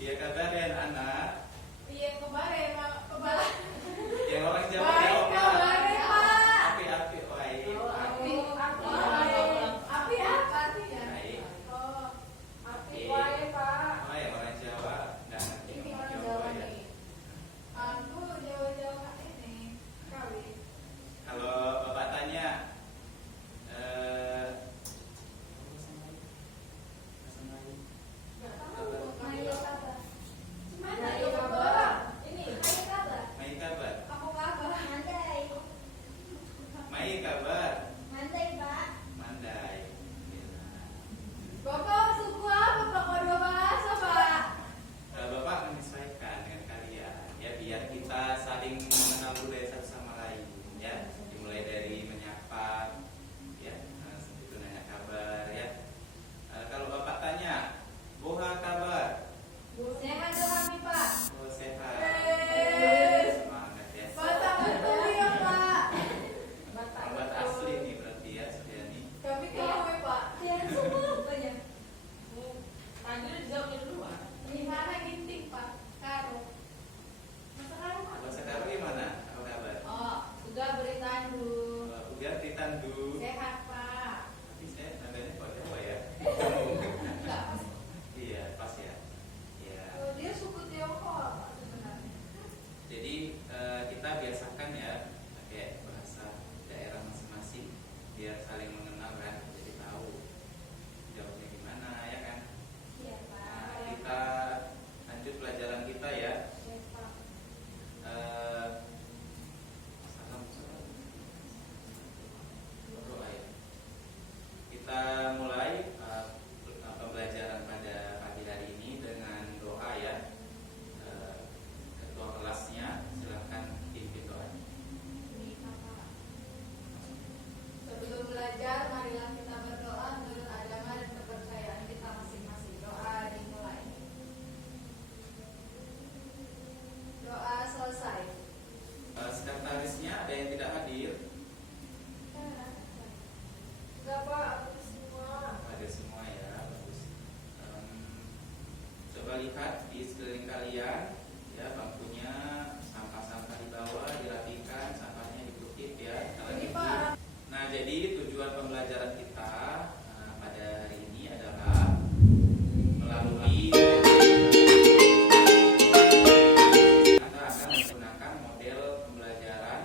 Iya kabar ya anak. Iya kabar ya Pak. Kabar. Yang orang Jawa Baik jawab kabar ya Pak. Api baik. Api apa artinya? Baik. Oh, api wae Pak. Oh ya orang Jawa nggak ngerti Ini ngomong orang Jawa Jawa ya. nih. Aku Jawa ini kawin. Kalau bapak tanya, Enggak tahu. Mayo kabar. Mana ya kabar? Ini Mayo kabar. Mai kabar, Aku kabar. Mandai. Mai kabar, Mandai Pak. Mandai. Bapak suku apa Pak? Kedua bahasa Pak. Bapak menyesuaikan dengan kalian ya biar kita saling mengenal budaya satu sama lain ya. Dimulai dari menyapa ya, itu nanya kabar ya. Kalau bapak tanya, boha kabar? Sehat kami Pak. Oh sehat. Yes. Semangat ya. Batak betul ya Pak. Obat asli nih berarti ya Sudiani. Kami kawe Pak. Sehat semua banyak. Tadi dijawabnya duluan. Di mana ginting Pak? Karo. Masa karo Pak? Bahasa Karo gimana? Apa kabar? Oh, sudah beri tandu. Udah ditandu. Sehat Pak. Tapi saya nadanya kok Jawa ya. Enggak Mas. Iya pas ya. Iya. Oh, dia suku Tionghoa Pak sebenarnya. Jadi kita biasakan ya pakai bahasa daerah masing-masing biar saling mengenal kan, jadi tahu jawabnya gimana ya kan. Iya Pak. Nah, kita lanjut pelajaran kita ya. Iya Pak. Salam berdoa ya. Kita mulai pembelajaran pada pagi hari ini dengan doa ya. Ketua kelasnya silakan pimpin doanya. Ini Pak. Sebelum belajar, marilah kita berdoa menurut agama dan kepercayaan kita masing-masing. Doa dimulai. Doa selesai. Sekretarisnya ada yang tidak hadir? Enggak Pak, aku semua. Ada semua ya, bagus. Coba lihat di sekeliling kalian ya, bangkunya sampah-sampah di bawah dirapikan, sampahnya dikutip ya. Ini Pak. Nah, jadi tujuan pembelajaran kita pada hari ini adalah melalui Anda akan menggunakan model pembelajaran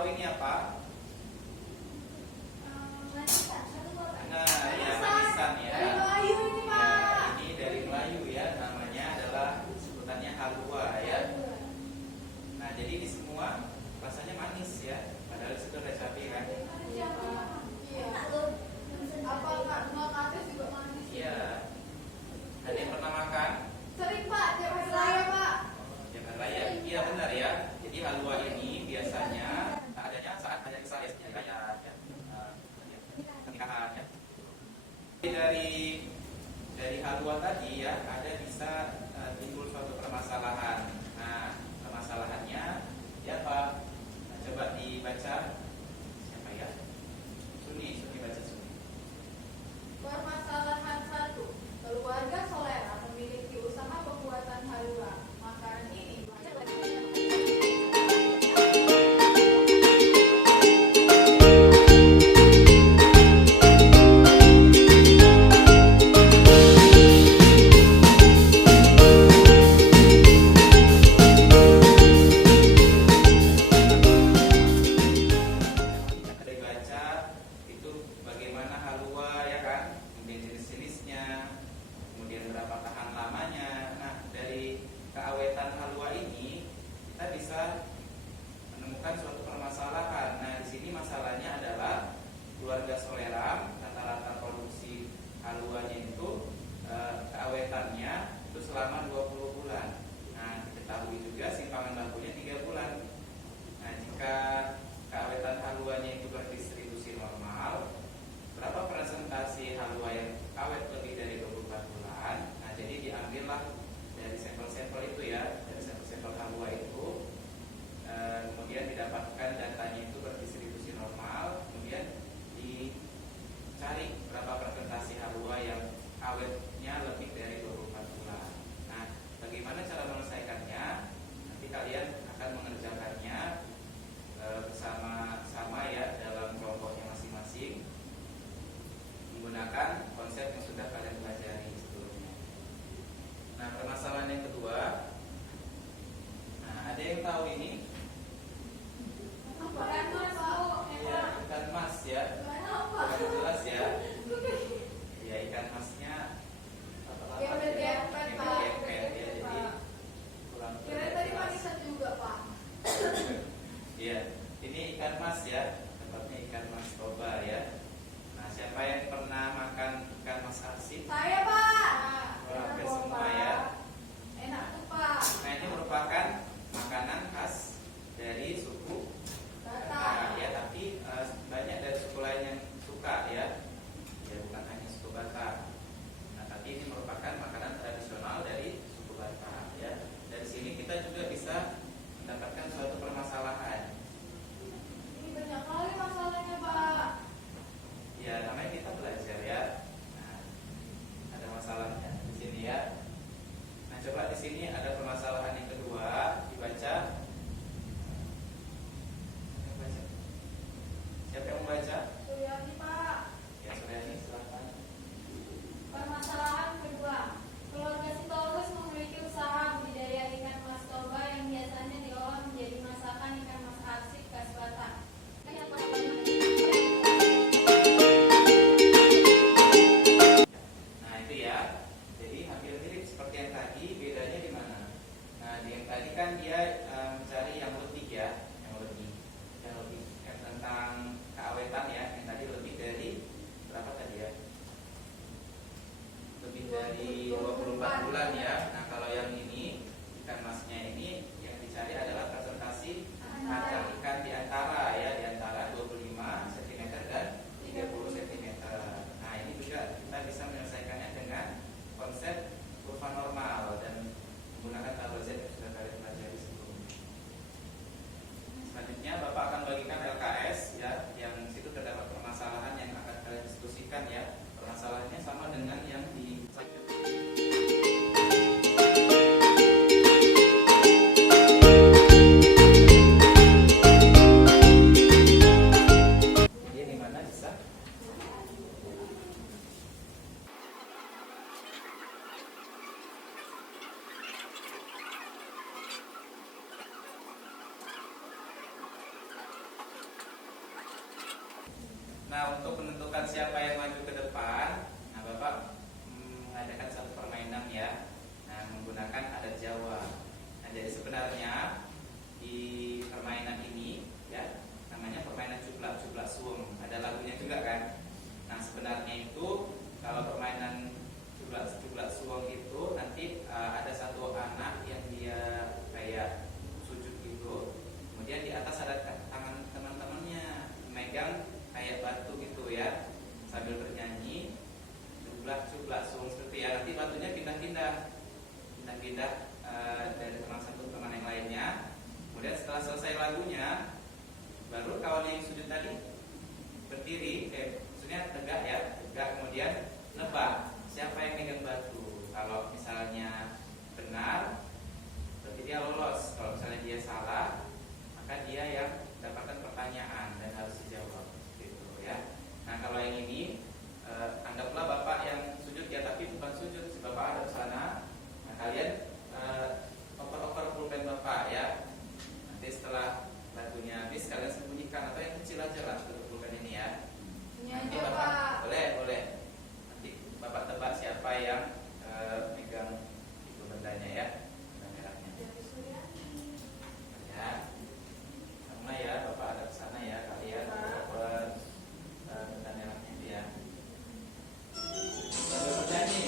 tahu ini apa? Manisan, satu kotak. Nah, ya manisan ya. Dari Melayu ini, Ya, Pak. ini dari Melayu ya, namanya adalah sebutannya halua ya. Nah, jadi ini semua rasanya manis ya, padahal itu udah cabai kan. Iya. Apa Kak, bunga kates juga manis? Iya. Ada yang pernah makan? Sering Pak, tiap hari raya Pak. Jangan raya. Iya benar ya. Jadi halua ini biasanya adanya saat ada hari raya ya. Pernikahan ya. Dari halua tadi ya ada bisa timbul suatu permasalahan. Nah, permasalahannya ya Pak. Nah, coba dibaca siapa ya? Suni baca Suni. Permasalahan 1. Keluarga Solera memiliki usaha pembuatan halua. Makanan ini dibaca itu bagaimana halua ya kan, kemudian jenis-jenisnya, kemudian berapa tahan lamanya. Nah, dari keawetan halua ini kita bisa menemukan suatu permasalahan. Nah, di sini masalahnya adalah keluarga Soleram rata-rata produksi haluanya itu keawetannya itu selama 20 bulan. Nah, diketahui juga simpangan bakunya 3 bulan. Nah, jika keawetan haluanya itu berdistribusi normal, berapa presentasi halua yang awet lebih dari 24 bulan? Nah, jadi diambillah dari sampel-sampel itu ya, dari sampel-sampel halua itu, kemudian didapatkan datanya itu berdistribusi normal, kemudian dicari berapa presentasi halua yang awetnya lebih dari 24 bulan. Nah, bagaimana cara menyelesaikannya? Nanti kalian akan mengerjakannya bersama-sama ya dalam kelompoknya masing-masing menggunakan konsep yang sudah kalian pelajari sebelumnya. Nah, permasalahan yang kedua, nah ada yang tahu ini? apa kan Mas? Ya, ikan mas ya, kurang jelas ya. Ya, ikan masnya Gempet-gempet, Pak. gempet ya, jadi kurang Kira tadi jelas. manisan juga Pak. Iya, ini ikan mas ya, tempatnya ikan mas Toba ya. Nah, siapa yang pernah makan ikan mas arsip? Saya Pak. Wah, hampir Enak, semua Pak. ya. Enak tuh Pak. Nah, ini merupakan makanan khas dari suku Batak ya, tapi banyak dari suku lain yang suka ya. Ya, bukan hanya suku Batak. Nah, tapi ini merupakan makanan tradisional dari suku Batak ya. Dari sini kita juga bisa mendapatkan suatu permasalahan. Ini banyak kali masalahnya Pak. Ya, namanya kita belajar ya. Nah, ada masalahnya di sini ya. Nah, coba di sini ada permasalahan yang kedua, dibaca. Siapa yang membaca? Suryani Pak. Ya, Suryani, silakan. Permasalahan kedua. Keluarga Sitorus memiliki usaha budidaya ikan mas toba yang biasanya diolah menjadi masakan ikan mas arsik khas Batak. Nah, itu ya. Jadi hampir mirip seperti yang tadi, bedanya di mana? Nah, di yang tadi kan dia mencari yang lebih ya, yang lebih tentang keawetan ya. Yang tadi lebih dari berapa tadi ya? Lebih dari 24 bulan ya. Nah, kalau yang ini ikan masnya ini yang dicari adalah presentasi kacang ikan di antara ya, di antara 25 cm dan 30 cm. Nah, ini juga kita bisa menyelesaikannya dengan konsep kurva normal dan menggunakan tabel Z yang sudah kalian pelajari sebelumnya. Selanjutnya Bapak akan bagikan LKS ya, yang situ terdapat permasalahan yang akan kalian diskusikan ya. Permasalahannya sama dengan yang di jadi di mana bisa? Nah, untuk menentukan siapa yang maju ke depan, nah Bapak mengadakan satu permainan ya. Nah, menggunakan adat Jawa. Nah, jadi sebenarnya di permainan ini ya, namanya permainan cuplak suwung. Ada lagunya juga kan. Nah, sebenarnya itu kalau permainan cuplak suwung itu nanti ada satu anak yang dia kayak sujud gitu. Kemudian di atas ada tangan teman-temannya megang kayak batu gitu ya, sambil bernyanyi cuplak suwung seperti ya. Nanti batunya pindah-pindah dari teman satu ke teman yang lainnya. Kemudian setelah selesai lagunya, baru kawan yang sujud tadi berdiri, maksudnya tegak ya, tegak, kemudian nebak siapa yang megang batu. Kalau misalnya benar, berarti dia lolos. Kalau misalnya dia salah, maka dia yang mendapatkan pertanyaan dan harus dijawab gitu ya. Nah, kalau yang ini anggaplah Bapak yang sujud ya, tapi bukan sujud, si Bapak ada di sana. Nah, kalian oper-oper pulpen Bapak ya. Nanti setelah lagunya habis kalian sembunyikan, atau yang kecil aja lah tutup pulpen ini ya. Nanti Bapak boleh. Nanti Bapak tebak siapa yang megang itu bendanya ya, benda merahnya. Ya, sama ya, Bapak ada ke sana ya, kalian oper benda merahnya itu ya. Sambil bernyanyi.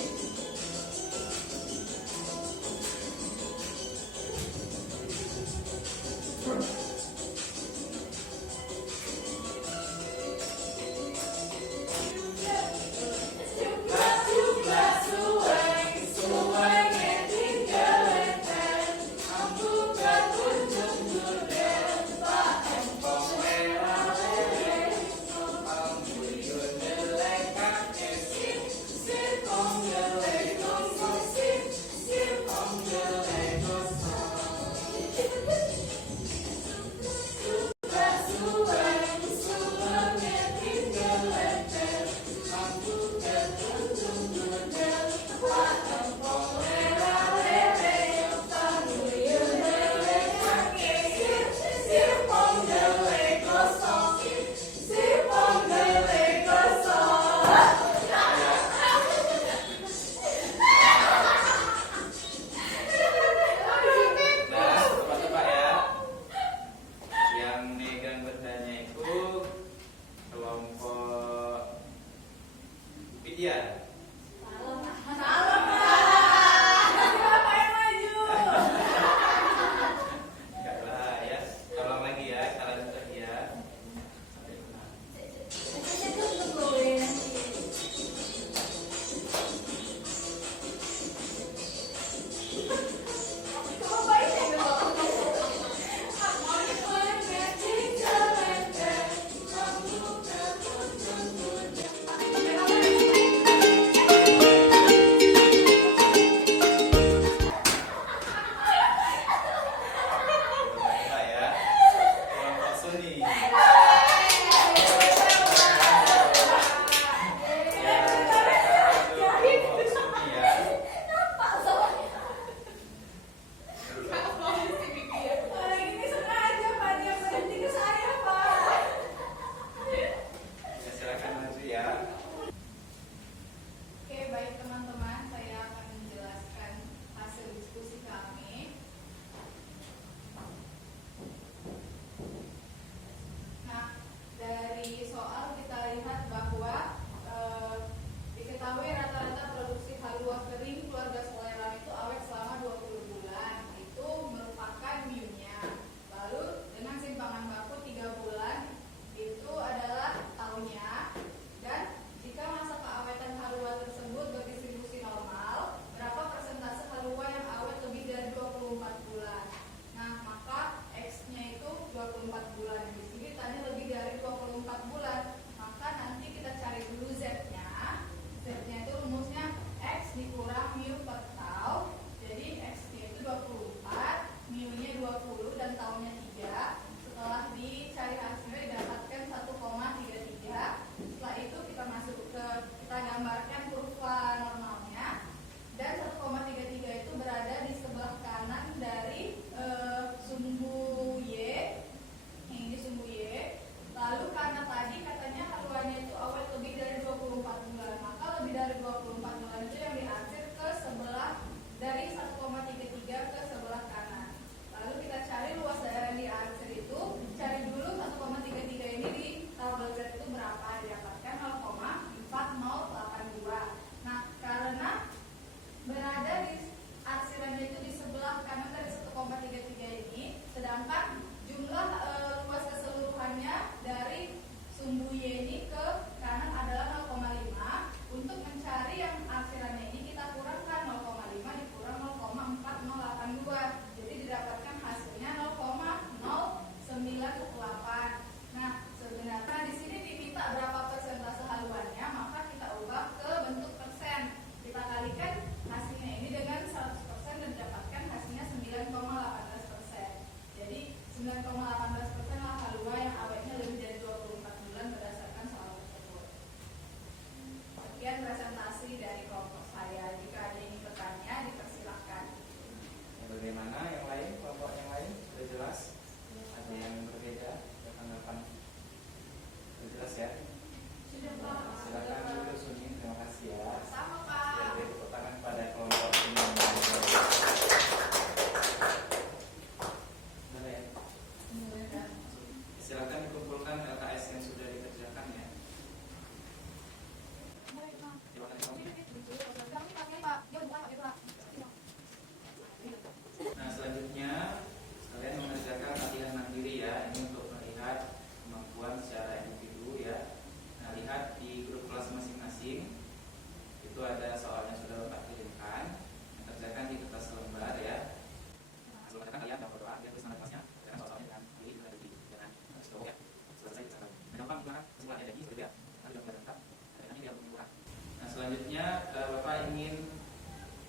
selanjutnya Bapak ingin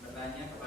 bertanya kepada